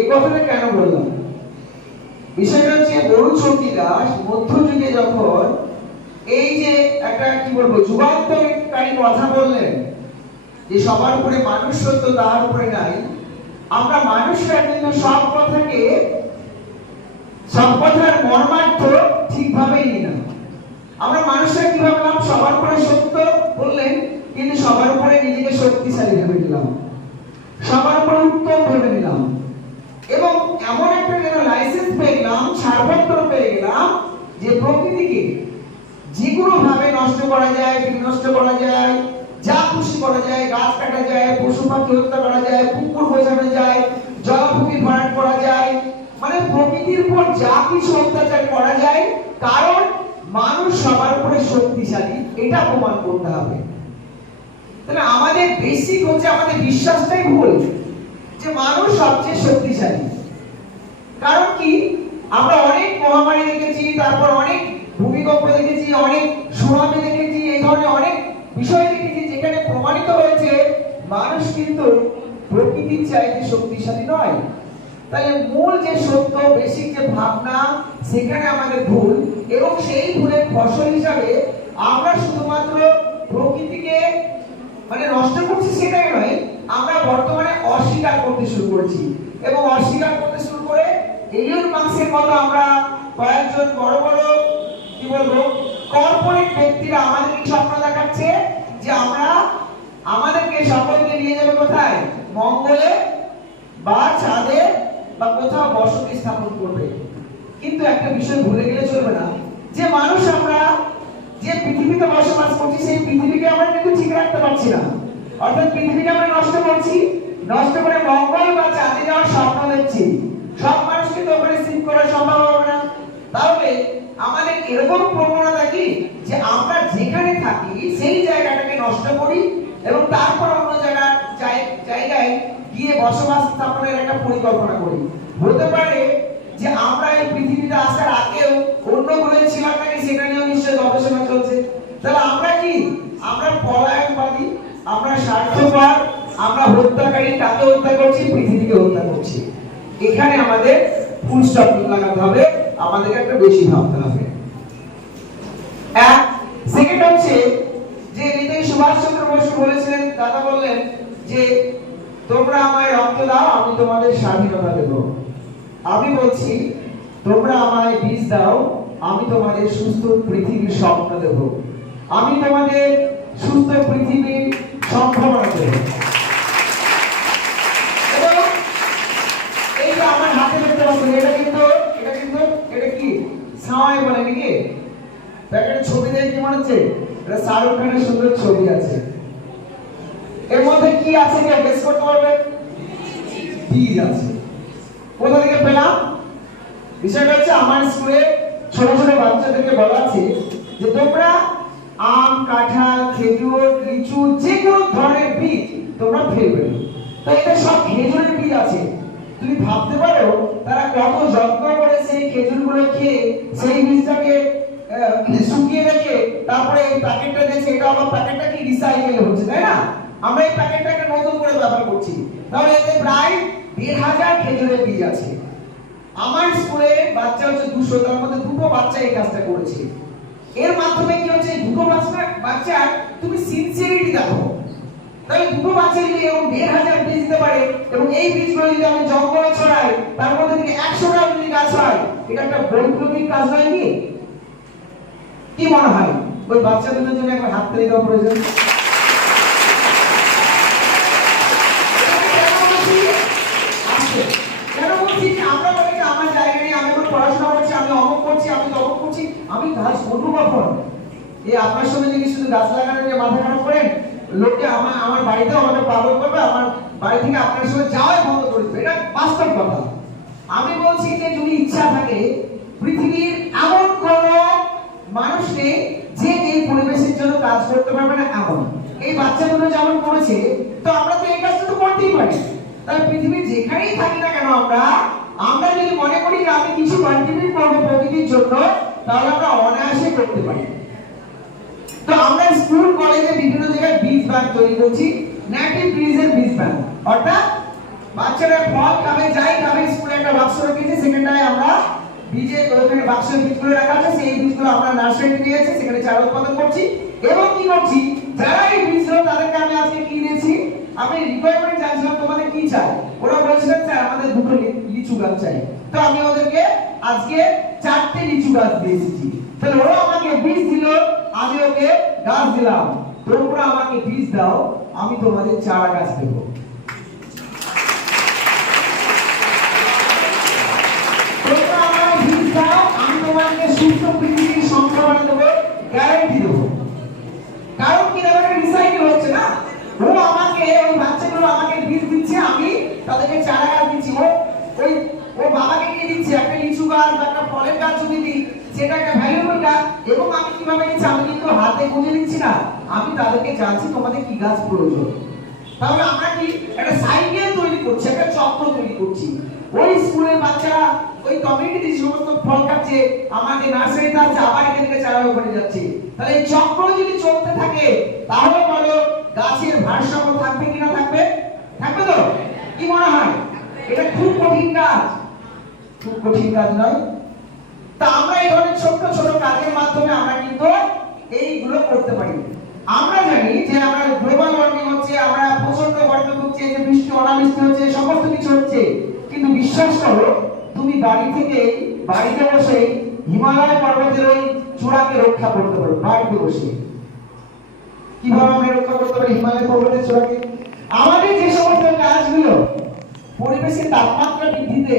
এই কথাটা কেন বললাম? বিষয়টা হচ্ছে বরুণ শক্তি দাস মধ্যযুগে যখন এই যে একটা, কি বলব যুগান্তরকারী কথা বললেন, যে সবার উপরে মানুষ সত্য তাহার উপরে নাই, আমরা মানুষরা কিন্তু সব কথাকে, সব কথার মর্মার্থ ঠিকভাবে নিই না। আমরা মানুষরা কি ভাবলাম? সবার উপরে সত্য বললেন, কিন্তু সবার উপরে নিজেকে শক্তিশালী ভেবে নিলাম। সবার উপরে উত্তম ভেবে নিলাম। এবং এমন একটা যেন লাইসেন্স পেয়ে গেলাম, ছাড়পত্র পেয়ে গেলাম, যে প্রকৃতিকে যে কোনো ভাবে নষ্ট করা যায়, বিনষ্ট করা যায়, যা খুশি করা যায়, গাছ কাটা যায়, পশু পাখি হত্যা করা যায় পুকুর বোঝানো যায়, জলাভূমি ভরাট করা যায় মানে প্রকৃতির উপর যা কিছু অত্যাচার করা যায়, কারণ মানুষ সবার উপরে শক্তিশালী, এটা প্রমাণ করতে হবে। তাহলে আমাদের বেসিক হচ্ছে আমাদের বিশ্বাসটাই ভুল। যে মানুষ সবচেয়ে শক্তিশালী। কারণ কি? আমরা অনেক মহামারী দেখেছি, তারপর অনেক ভূমিকম্প দেখেছি, অনেক সুনামি দেখেছি, এই ধরনের অনেক বিষয় দেখেছি যেখানে প্রমাণিত হয়েছে মানুষ কিন্তু প্রকৃতির চাইতে শক্তিশালী নয়। তাহলে মূল যে সত্য বেসিক যে ভাবনা, সেখানে আমাদের ভুল এবং সেই ভুলের ফসল হিসাবে আমরা শুধুমাত্র প্রকৃতিকে মানে নষ্ট করছি সেটাই নয় আমরা বর্তমানে অস্বীকার করতে শুরু করেছি। এবং অস্বীকার করতে শুরু করে এলিয়ন মার্কসের মতো আমরা কয়েকজন বড় বড়, কি বলব কর্পোরেট ব্যক্তিরা আমাদেরকে স্বপ্ন দেখাচ্ছে যে আমরা আমাদেরকে সকলকে নিয়ে যাবে কোথায়? মঙ্গলে বা চাঁদে বা কোথাও বসতি স্থাপন করবে। কিন্তু একটা বিষয় ভুলে গেলে চলবে না। যে মানুষ আমরা, যে পৃথিবীতে বসবাস করছি, সেই পৃথিবীকে আমরা কিন্তু ঠিক রাখতে পারছি না। অর্থাৎ পৃথিবীকে আমরা নষ্ট করছি, নষ্ট করে মঙ্গল বা চাঁদে যাওয়ার স্বপ্ন দেখছি। সব মানুষকে তো ওখানে সিট করা সম্ভব হবে না। তাহলে আমাদের এরকম প্রবণতা কি? যে আমরা যেখানে থাকি, সেই জায়গাটাকে নষ্ট করি এবং তারপর অন্য জায়গা জায়গায় গিয়ে বসবাস স্থাপনের একটা পরিকল্পনা করি। হতে পারে যে আমরা এই পৃথিবীতে আসার আগেও অন্য গ্রহে ছিলাম নাকি সেটা নিয়েও নিশ্চয়ই গবেষণা চলছে। তাহলে আমরা কি? আমরা পলায়নবাদী আমরা স্বার্থপর, আমরা হত্যাকারী তাকে হত্যা করছি পৃথিবীকে হত্যা করছি। এখানে আমাদের ফুল স্টপ লাগাতে হবে, আমাদেরকে একটা বেশি ভাবতে হবে। সেকেন্ড হচ্ছে যে বসু বলেছিলেন, দাদা বললেন যে, তোমরা আমায় রক্ত দাও, আমি তোমাদের স্বাধীনতা দেব। আমি বলছি, তোমরা আমায় বীজ দাও, আমি তোমাদের সুস্থ পৃথিবীর স্বপ্ন দেব। আমি তোমাদের সুস্থ পৃথিবীর দেব এবং এই আমার হাতে দেখতে পাচ্ছেন, এটা কিন্তু এটা কিন্তু, এটা কি? সাওয়াই বলে ছবি দেখে মনে হচ্ছে? এটা শাহরুখ খানের সুন্দর ছবি আছে। এর মধ্যে কি আছে কি আছে। কোথা থেকে পেলাম? বিষয়টা হচ্ছে, আমার স্কুলে ছোট ছোট বাচ্চাদেরকে বলা আছে যে তোমরা আম, কাঁঠাল, খেজুর, লিচু, যে কোনো ধরনের বীজ তোমরা ফেলবে না। তো এটা সব খেজুরের বীজ আছে। তুমি ভাবতে পারো, তারা কত যত্ন করে সেই খেজুরগুলো খেয়ে সেই বীজটাকে শুকিয়ে রেখে তারপরে এই প্যাকেটটা দিয়েছে। এটা আবার প্যাকেটটা কি রিসাইকেল হচ্ছে, তাই না? আমরা এই প্যাকেটটাকে নতুন করে ব্যবহার করছি। তাহলে এতে প্রায় দেড় হাজার খেজুরের বীজ আছে। আমার স্কুলে বাচ্চা হচ্ছে দুশো, তার মধ্যে দুটো বাচ্চা এই কাজটা করেছে। এর মাধ্যমে কি হচ্ছে? দুটো বাচ্চা বাচ্চার তুমি সিনসিয়ারিটি দেখো তাহলে দুটো বাচ্চা যদি এরকম দেড় হাজার বীজ দিতে পারে এবং এই বীজগুলো যদি আমি জঙ্গলে ছড়াই, তার মধ্যে থেকে গ্রাম যদি গাছ হয় এটা একটা বৈপ্লবিক কাজ হয় কি? কি মনে হয়? ওই বাচ্চাদের জন্য একবার হাত তালি দেওয়া প্রয়োজন আছে। কেন বলছি যে আমরা বলি যে আমার জায়গা নেই আমি এখন পড়াশোনা করছি আমি অমুক করছি আমি তমুক করছি আমি গাছ করব কখন এই আপনার সঙ্গে যদি শুধু গাছ লাগানো নিয়ে মাথা খারাপ করেন লোককে আমার আমার বাড়িতেও আমাকে পাগল করবে, আমার বাড়ি থেকে আপনার সঙ্গে যাওয়াই বন্ধ করে দেবে। এটা বাস্তব কথা। আমি বলছি যে যদি ইচ্ছা থাকে, পৃথিবীর এমন কোন মানুষ নেই যে এই পরিবেশের জন্য কাজ করতে পারবে না, এমন। এই বাচ্চাগুলো যেমন করেছে, তো আমরা তো এই কাজটা তো করতেই পারি। তাই পৃথিবীর যেখানেই থাকি না কেন আমরা আমরা যদি মনে করি আমি কিছু কন্ট্রিবিউট করব প্রকৃতির জন্য, তাহলে আমরা অনায়াসে করতে পারি। তো আমরা স্কুল, কলেজে বিভিন্ন জায়গায় বীজ ব্যাংক তৈরি করছি। নেটিভ ব্রিজের বীজ ব্যাংক অর্থাৎ বাচ্চারা ফল খাবে, যাই খাবে বীজে ওখানে বাক্সের বীজগুলো রাখা আছে, সেই বীজগুলো আমরা নার্সারিতে নিয়ে এসে সেখানে চারা উৎপাদন করছি। এবং কি করছি? যারা এই বীজগুলো তাদেরকে আমি আজকে কি দিয়েছি? আমি রিকোয়ারমেন্ট জানছিলাম তোমাদের কি চাই? ওরা বলছিলেন, স্যার, আমাদের দুটো লিচু গাছ চাই। তো আমি ওদেরকে আজকে চারটে লিচু গাছ দিয়ে এসেছি। তাহলে ওরা আমাকে বীজ দিল আমি ওকে গাছ দিলাম। তোমরা আমাকে বীজ দাও, আমি তোমাদের চারা গাছ দেবো। দেবো কারণ কি না ও আমাকে, ওই বাচ্চাগুলো আমাকে দিচ্ছে, আমি তাদেরকে চারা গাছ দিচ্ছি। ও, ওই, ও বাবাকে নিয়ে দিচ্ছে, একটা লিচু গাছ বা একটা ফলের গাছ যদি দিই সেটা একটা ভ্যালুয়েবল এবং আমি কীভাবে নিচ্ছি আমি কিন্তু হাতে গুঁজে দিচ্ছি না, আমি তাদেরকে জানছি তোমাদের কি গাছ প্রয়োজন। তাহলে আমরা কি একটা সাইকেল তৈরি করছি, একটা চক্র তৈরি করছি। ওই স্কুলের বাচ্চারা, ওই কমিউনিটি সমস্ত ফল খাচ্ছে, আমাদের নার্সারিতে আছে, আবার এখান থেকে চারা ওখানে যাচ্ছে। তাহলে এই চক্র যদি চলতে থাকে, তাহলে বলো গাছের ভারসাম্য থাকবে কিনা থাকবে? থাকবে তো? কি মনে হয়? এটা খুব কঠিন কাজ। খুব কঠিন কাজ নয়। তা আমরা এই ধরনের ছোট্ট ছোট কাজের মাধ্যমে আমরা কিন্তু এইগুলো করতে পারি। আমরা জানি যে আমরা গ্লোবাল ওয়ার্মিং হচ্ছে, আমরা প্রচণ্ড গরম হচ্ছে, যে বৃষ্টি, অনাবৃষ্টি হচ্ছে সমস্ত কিছু হচ্ছে। কিন্তু বিশ্বাস করো, তুমি বাড়ি থেকে বাড়িতে বসে হিমালয় পর্বতের ওই চূড়াকে রক্ষা করতে পারো, বাড়িতে বসে। কীভাবে আমরা রক্ষা করতে পারি হিমালয় পর্বতের চূড়াকে? আমাদের যে সমস্ত কাজগুলো, পরিবেশের তাপমাত্রা বৃদ্ধিতে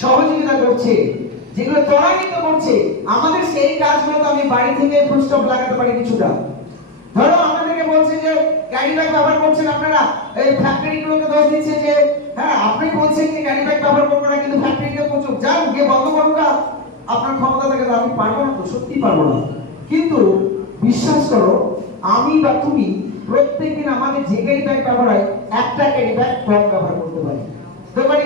সহযোগিতা করছে যেগুলো ত্বরান্বিত করছে, আমাদের সেই কাজগুলো তো আমি বাড়ি থেকে ফুল স্টপ লাগাতে পারি কিছুটা। ধরো আমাদেরকে বলছে যে ক্যারি ব্যাগ ব্যবহার করছেন আপনারা, এই ফ্যাক্টরি গুলোকে দোষ দিচ্ছে যে হ্যাঁ আপনি বলছেন যে ক্যারি ব্যাগ ব্যবহার করব না, কিন্তু ফ্যাক্টরিকে প্রচুর যান গিয়ে বন্ধ করুন আপনার ক্ষমতা থাকে আমি পারব না তো সত্যি পারব না। কিন্তু বিশ্বাস করো, আমি বা তুমি প্রত্যেকদিন আমাদের যে ক্যারি ব্যাগ ব্যবহার হয়, একটা ক্যারি ব্যাগ কম ব্যবহার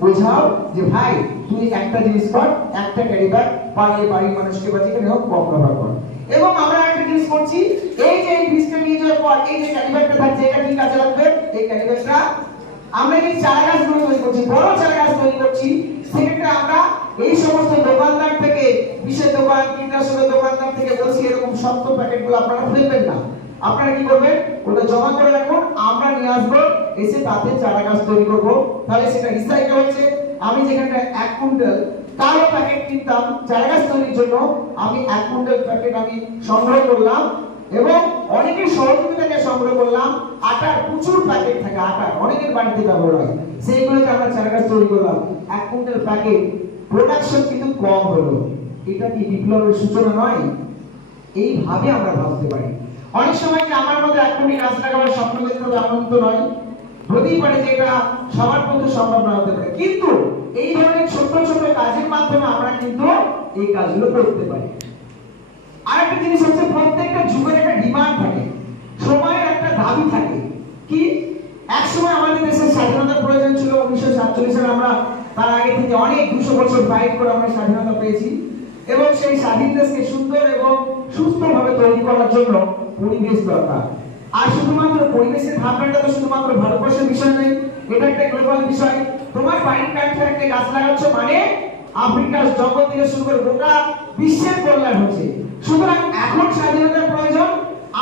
বোঝাও যে ভাই, তুই একটা জিনিস কর, একটা ক্যারি পাড়িয়ে বাড়ির মানুষকে বা যেখানে হোক কম ব্যবহার কর। এবং আমরা একটা জিনিস করছি, এই যে এই বীজটা নিয়ে যাওয়ার পর, এই যে ক্যারি থাকছে, এটা কি কাজে লাগবে? এই ক্যারি ব্যাগটা আমরা যে চারা গাছগুলো তৈরি করছি, বড় চারা গাছ তৈরি করছি। সেক্ষেত্রে আমরা এই সমস্ত দোকানদার থেকে, বিশেষ দোকান, কীটনাশকের দোকানদার থেকে বলছি, এরকম শক্ত প্যাকেটগুলো আপনারা ফেলবেন না। আপনারা কি করবেন? ওটা জমা করে রাখুন, আমরা নিয়ে আসব, এসে তাতে চারা গাছ তৈরি করব। তাহলে সেটা রিসাইকেল হচ্ছে। আমি যেখানে এক কুইন্টাল কালো প্যাকেট কিনতাম চারা গাছ তৈরির জন্য। আমি এক কুইন্টাল প্যাকেট আমি সংগ্রহ করলাম এবং অনেকের সহযোগিতা নিয়ে সংগ্রহ করলাম। আটার প্রচুর প্যাকেট থাকে, আটার। অনেকের বাড়িতে ব্যবহার হয়। সেইগুলোকে আমরা চারা গাছ তৈরি করলাম। এক কুইন্টাল প্যাকেট প্রোডাকশন কিন্তু কম হলো। এটা কি বিপ্লবের সূচনা নয়? এইভাবে আমরা ভাবতে পারি। অনেক সময় যে আমার মধ্যে কোটি গাছ লাগাবার স্বপ্ন দেখতে হবে নয়। হতেই পারে যে এটা সবার পক্ষে সম্ভব না হতে পারে। কিন্তু এই ধরনের ছোট ছোট কাজের মাধ্যমে আমরা কিন্তু এই কাজগুলো করতে পারি। আরেকটা জিনিস হচ্ছে, প্রত্যেকটা যুগের একটা ডিমান্ড থাকে, সময়ের একটা দাবি থাকে। কি? এক সময় আমাদের দেশের স্বাধীনতার প্রয়োজন ছিল উনিশশো সাতচল্লিশ সালে, আমরা তার আগে থেকে অনেক দুশো বছর ফাইট করে আমরা স্বাধীনতা পেয়েছি। এবং সেই স্বাধীন দেশকে সুন্দর এবং সুস্থভাবে তৈরি করার জন্য পরিবেশ দরকার। আর শুধুমাত্র পরিবেশের ভাবনাটা তো শুধুমাত্র ভারতবর্ষের বিষয় নেই এটা একটা গ্লোবাল বিষয়। তোমার বাড়ির কাছে একটা গাছ লাগাচ্ছ মানে আফ্রিকার জগৎ থেকে শুরু করে গোটা বিশ্বের কল্যাণ হচ্ছে। সুতরাং এখন স্বাধীনতার প্রয়োজন,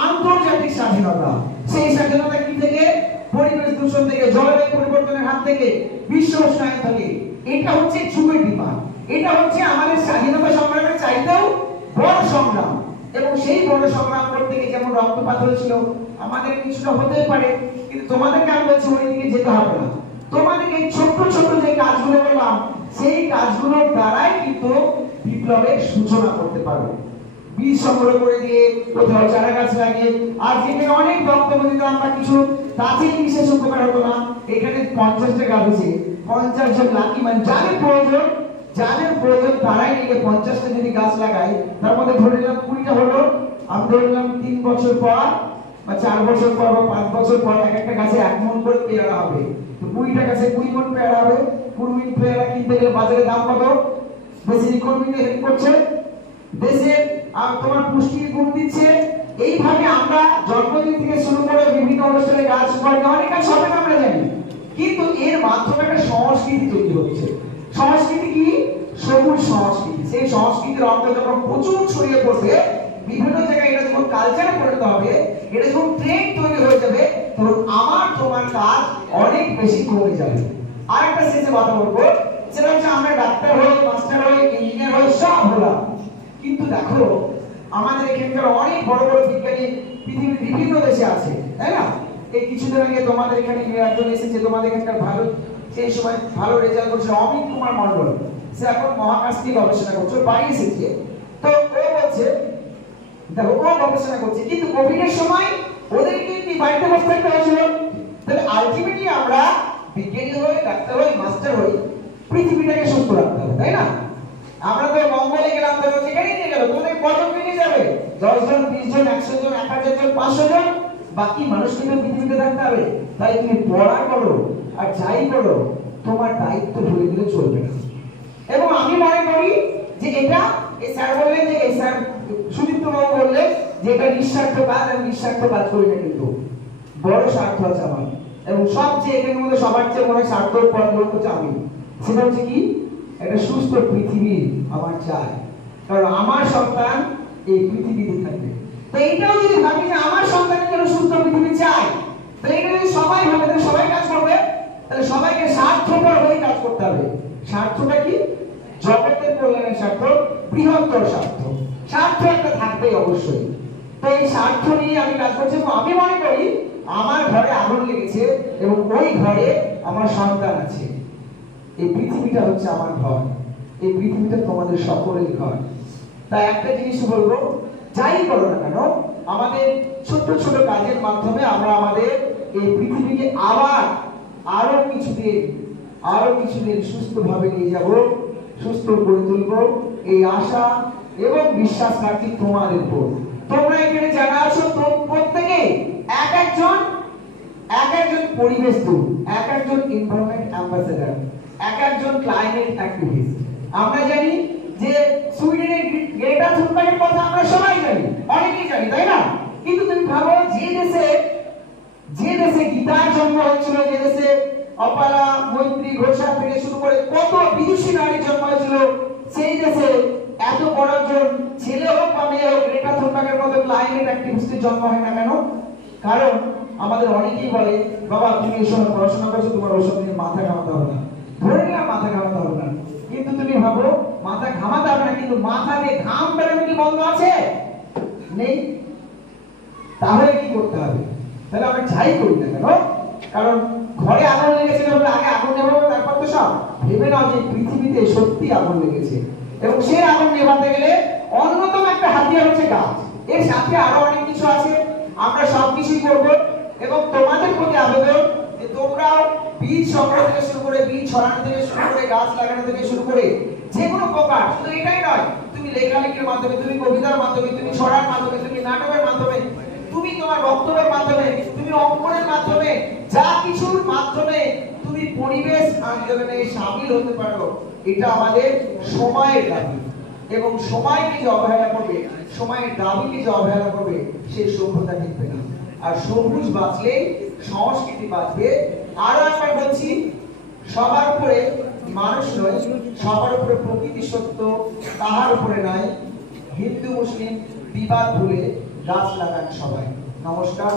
আন্তর্জাতিক স্বাধীনতা। সেই স্বাধীনতা কি থেকে? পরিবেশ দূষণ থেকে, জলবায়ু পরিবর্তনের হাত থেকে, বিশ্ব উষ্ণায়ন থেকে। এটা হচ্ছে যুগের বিমান। এটা হচ্ছে আমাদের স্বাধীনতা সংগ্রামের চাইতেও বড় সংগ্রাম। এবং সেই বড় সংগ্রাম করতে গিয়ে যেমন রক্তপাত হয়েছিল, আমাদের কিছুটা হতে পারে, কিন্তু তোমাদেরকে আমি বলছি ওই দিকে যেতে হবে না। তোমাদেরকে এই ছোট্ট ছোট্ট যে কাজগুলো করলাম, সেই কাজগুলোর দ্বারাই কিন্তু বিপ্লবের সূচনা করতে পারবে। বীজ সংগ্রহ করে দিয়ে কোথাও চারা গাছ লাগিয়ে, আর যেখানে অনেক বক্তব্য দিতাম বা কিছু তাতেই বিশেষ উপকার হতো না, এখানে পঞ্চাশটা গাছ আছে। পঞ্চাশ জন লাকি মানে যাদের প্রয়োজন যাদের প্রয়োজন তারাই নিলে পঞ্চাশটা যদি গাছ লাগাই, তার মধ্যে ধরে নিলাম কুড়িটা হলো, আমি ধরে নিলাম তিন বছর পর বা চার বছর পর বা পাঁচ বছর পর এক একটা গাছে এক মন করে পেয়ারা হবে। তো কুড়িটা গাছে কুড়ি মন পেয়ারা হবে। কুড়ি মন পেয়ারা কিনতে গেলে বাজারে দাম কত? বেশি ইকোনমিতে হেল্প করছে। দেশের আর তোমার পুষ্টির গুণ দিচ্ছে। এইভাবে আমরা জন্মদিন থেকে শুরু করে বিভিন্ন অনুষ্ঠানে গাছ করে অনেক কাজ আমরা জানি। কিন্তু এর মাধ্যমে একটা সংস্কৃতি তৈরি হচ্ছে। সংস্কৃতি কি? সবুজ সংস্কৃতি। সেই সংস্কৃতির অঙ্গ যখন প্রচুর ছড়িয়ে পড়বে, বিভিন্ন জায়গায় এটা যখন কালচারে পরিণত হবে, এটা যখন ট্রেন্ড তৈরি হয়ে যাবে, তখন আমার তোমার কাজ অনেক বেশি কমে যাবে। আরেকটা শেষে কথা বলব, সেটা হচ্ছে আমরা ডাক্তার হই মাস্টার হই ইঞ্জিনিয়ার হই, সব হলাম। কিন্তু দেখো, আমাদের এখানকার অনেক বড় বড় বিজ্ঞানী পৃথিবীর বিভিন্ন দেশে আছে, তাই না? এই কিছুদিন আগে তোমাদের এখানে একজন এসেছে, তোমাদের এখানকার ভালো সেই সময় ভালো রেজাল্ট করছে অমিত কুমার মন্ডল সে এখন মহাকাশ নিয়ে গবেষণা করছে বাড়ি এসেছে তো ও বলছে, দেখো, ও গবেষণা করছে, কিন্তু কোভিড এর সময় ওদেরকে কি বাড়িতে বসে থাকতে হয়েছিল? তাহলে আলটিমেটলি আমরা বিজ্ঞানী হই, ডাক্তার হই মাস্টার হই, পৃথিবীটাকে সুস্থ রাখতে হবে, তাই না? আমরা তো মঙ্গলে গেলাম তো সেখানে নিয়ে গেল তোমাদের কজন নিয়ে যাবে? দশ জন বিশ জন একশো জন এক হাজার জন, পাঁচশো জন? বাকি মানুষকে তো পৃথিবীতে থাকতে হবে। তাই তুমি পড়া করো আর যাই করো তোমার দায়িত্ব ভুলে দিলে চলবে না। এবং আমি মনে করি যে এটা এই স্যার বললেন যে, এই স্যার সুদীপ্ত বাবু বললেন যে এটা নিঃস্বার্থ কাজ আমি নিঃস্বার্থ কাজ করি না কিন্তু বড় স্বার্থ আছে আমার। এবং সবচেয়ে এখানের মধ্যে সবার চেয়ে মনে হয় স্বার্থ পর লোক হচ্ছে আমি। সেটা হচ্ছে কি? একটা সুস্থ পৃথিবী আমার চাই। কারণ আমার সন্তান এই পৃথিবীতে থাকবে। তো এইটাও যদি ভাবি যে আমার সন্তানের জন্য সুস্থ পৃথিবী চাই তাহলে এটা যদি সবাই ভাবে সবাই কাজ তাহলে সবাইকে স্বার্থপর হয়ে কাজ করতে হবে। স্বার্থটা কি? জগতের কল্যাণের স্বার্থ, বৃহত্তর স্বার্থ। স্বার্থ একটা থাকবেই অবশ্যই। তো এই স্বার্থ নিয়ে আমি কাজ করছি এবং আমি মনে করি আমার ঘরে আগুন লেগেছে এবং ওই ঘরে আমার সন্তান আছে। এই পৃথিবীটা হচ্ছে আমার ঘর। এই পৃথিবীটা তোমাদের সকলের ঘর। তাই একটা জিনিস বলব, যাই করো না কেন, আমাদের ছোট ছোট কাজের মাধ্যমে আমরা আমাদের এই পৃথিবীকে আবার আরও কিছুদিন আরও কিছুদিন সুস্থভাবে নিয়ে যাব, সুস্থ করে তুলব এই আশা এবং বিশ্বাস রাখি তোমাদের উপর। তোমরা এখানে যারা আছো প্রত্যেকে এক একজন এক একজন পরিবেশ দূত, এক একজন এনভায়রনমেন্ট অ্যাম্বাসেডর এক একজন ক্লাইমেট অ্যাক্টিভিস্ট আমরা জানি যে সুইডেনের গ্রে- গ্রেটা থুনবার্গের কথা আমরা সবাই জানি, অনেকেই জানি, তাই না? কিন্তু তুমি ভাবো যে দেশে মাথা ঘামাতে হবে না। মাথা ঘামাতে হবে না। কিন্তু তুমি ভাবো, মাথা ঘামাতে হবে না, কিন্তু মাথা দিয়ে ঘাম বেরোনো কি বন্ধ আছে? নেই। তাহলে কি করতে হবে? তাহলে আমরা যাই করি না কেন? কারণ ঘরে আগুন লেগেছে তাহলে আগে আগুন নেভাবো, তারপর তো সব। ভেবে নাও যে পৃথিবীতে সত্যি আগুন লেগেছে। এবং সেই আগুন নেভাতে গেলে অন্যতম একটা হাতিয়ার হচ্ছে গাছ। এর সাথে আরও অনেক কিছু আছে। আমরা সব কিছুই করব। এবং তোমাদের প্রতি আবেদন যে তোমরাও বীজ সংগ্রহ থেকে শুরু করে বীজ ছড়ানো থেকে শুরু করে গাছ লাগানো থেকে শুরু করে যে কোনো প্রকার, শুধু এটাই নয়, তুমি লেখালেখির মাধ্যমে, তুমি কবিতার মাধ্যমে, তুমি ছড়ার মাধ্যমে, তুমি নাটকের মাধ্যমে তুমি তোমার বক্তব্যের মাধ্যমে, তুমি অঙ্কনের মাধ্যমে, যা কিছুর মাধ্যমে তুমি পরিবেশ আন্দোলনে সামিল হতে পারো, এটা আমাদের সময়ের দাবি। এবং সময়কে যে অবহেলা করবে, সময়ের দাবিকে যে অবহেলা করবে, সেই সভ্যতা টিকবে না। আর সবুজ বাঁচলেই সংস্কৃতি বাঁচবে। আরও একবার বলছি, সবার উপরে মানুষ নয়, সবার উপরে প্রকৃতি সত্য, তাহার উপরে নয় হিন্দু, মুসলিম বিবাদ ভুলে গাছ লাগান সবাই। নমস্কার